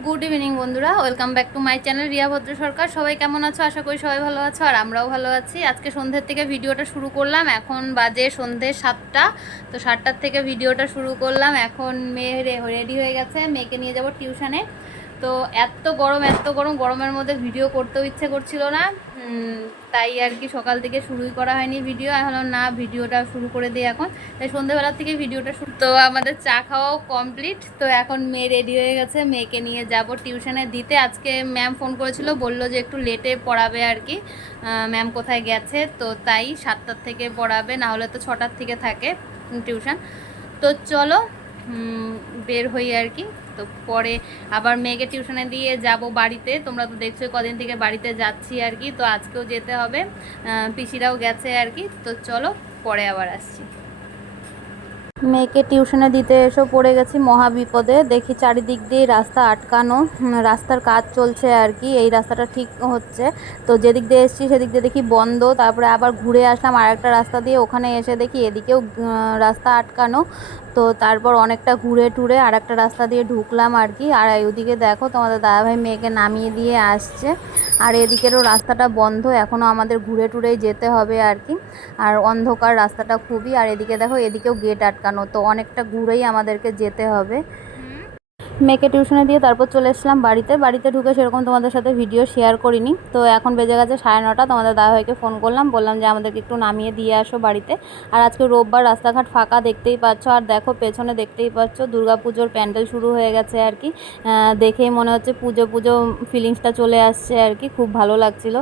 Good evening বন্ধুরা। Welcome back to my channel Riya Bhadra Sarkar সবাই কেমন আছো? আশা করি সবাই ভালো আছো, আর আমরাও ভালো আছি। আজকে সন্ধ্যের থেকে ভিডিওটা শুরু করলাম। এখন বাজে সন্ধ্যে সাতটা। তো সাতটার থেকে ভিডিওটা শুরু করলাম। এখন মেয়ে রেডি হয়ে গেছে। মেয়েকে নিয়ে যাব টিউশনে। তো এত গরম এত গরম, গরমের মধ্যে ভিডিও করতেও ইচ্ছে করছিল না। তাই আর কি সকাল থেকে শুরুই করা হয়নি ভিডিও এখন না ভিডিওটা শুরু করে দিই এখন। তাই সন্ধ্যেবেলা থেকে ভিডিওটা শুরু তো আমাদের চা খাওয়াও কমপ্লিট তো এখন মেয়ে রেডি হয়ে গেছে, মেয়েকে নিয়ে যাব টিউশনে দিতে। আজকে ম্যাম ফোন করেছিল, বলল যে একটু লেটে পড়াবে আর কি। ম্যাম কোথায় গেছে? তো তাই সাতটার থেকে পড়াবে, না হলে তো ছটার থেকে থাকে টিউশন তো চলো বের হই আর কি। তো পরে আবার মেয়েকে টিউশনে দিয়ে যাব বাড়িতে। তোমরা তো দেখছ কদিন থেকে বাড়িতে যাচ্ছি আর কি। তো আজকেও যেতে হবে। পিসিরাও গেছে আর কি। তো চলো পরে আবার আসছি। মেয়েকে টিউশনে দিতে এসে পড়ে গেছি মহা বিপদে দেখি চারিদিক দিয়ে রাস্তা আটকানো। রাস্তার কাজ চলছে আর কি, এই রাস্তাটা ঠিক হচ্ছে। তো যেদিক দিয়ে এসেছি সেদিক দিয়ে দেখি বন্ধ, তারপরে আবার ঘুরে আসলাম আর একটা রাস্তা দিয়ে, ওখানে এসে দেখি এদিকেও রাস্তা আটকানো। তো তারপর অনেকটা ঘুরে টুরে আর একটা রাস্তা দিয়ে ঢুকলাম আর কি। আর ওদিকে দেখো তোমাদের দাদাভাই মেয়েকে নামিয়ে দিয়ে আসছে। আর এদিকেরও রাস্তাটা বন্ধ এখনও আমাদের ঘুরে টুরেই যেতে হবে আর কি। আর অন্ধকার রাস্তাটা খুবই। আর এদিকে দেখো, এদিকেও গেট আটকানো। তো অনেকটা ঘুরেই আমাদেরকে যেতে হবে। মেয়েকে টিউশনে দিয়ে তারপর চলে এসলাম বাড়িতে। বাড়িতে ঢুকে সেরকম তোমাদের সাথে ভিডিও শেয়ার করিনি। তো এখন বেজে গেছে সাড়ে নটা। তোমাদের দাদাভাইকে ফোন করলাম। বললাম যে আমাদেরকে একটু নামিয়ে দিয়ে আসো বাড়িতে। আর আজকে রোববার রাস্তাঘাট ফাঁকা দেখতেই পাচ্ছ। আর দেখো পেছনে দেখতেই পাচ্ছ দুর্গাপুজোর প্যান্ডেল শুরু হয়ে গেছে আর কি। দেখেই মনে হচ্ছে পুজো পুজো ফিলিংসটা চলে আসছে আর কি। খুব ভালো লাগছিল।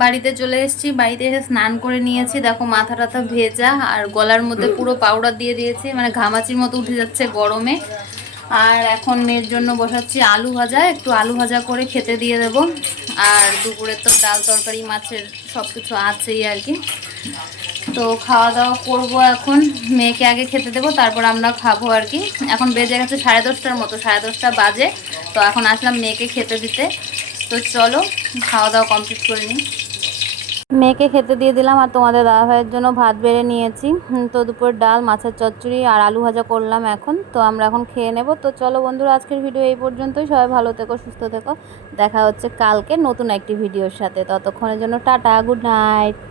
বাড়িতে চলে এসেছি বাড়িতে এসে স্নান করে নিয়েছি। দেখো মাথা টাথা ভেজা আর গলার মধ্যে পুরো পাউডার দিয়ে দিয়েছি মানে ঘামাচির মতো উঠে যাচ্ছে গরমে। আর এখন মেয়ের জন্য বসাচ্ছি আলু ভাজা একটু আলু ভাজা করে খেতে দিয়ে দেব। আর দুপুরে তো ডাল তরকারি মাছের সব কিছু আছেই আর কি। তো খাওয়া দাওয়া করব এখন। মেয়েকে আগে খেতে দেবো তারপর আমরা খাব আর কি। এখন বেজে গেছে সাড়ে দশটার মতো সাড়ে দশটা বাজে। তো এখন আসলাম মেয়েকে খেতে দিতে। তো চলো, খাওয়া দাওয়া কমপ্লিট করে নিই। মেয়েকে খেতে দিয়ে দিলাম আর তোমাদের দাদা ভাইয়ের জন্য ভাত বেড়ে নিয়েছি। তো দুপুর ডাল, মাছের চচ্চড়ি আর আলু ভাজা করলাম এখন। তো আমরা এখন খেয়ে নেব। তো চলো বন্ধুরা, আজকের ভিডিও এই পর্যন্তই। সবাই ভালো থেকো, সুস্থ থেকো। দেখা হচ্ছে কালকে নতুন একটি ভিডিওর সাথে। ততক্ষণের জন্য টাটা, গুড নাইট।